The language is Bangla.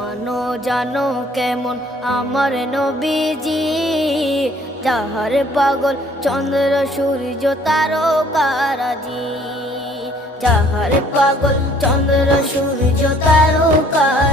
মানো জানো কেমন আমার নবীজি, যাহার পাগল চন্দ্র সূর্য তারকারাজি, যাহার পাগল চন্দ্র সূর্য তারকারাজি।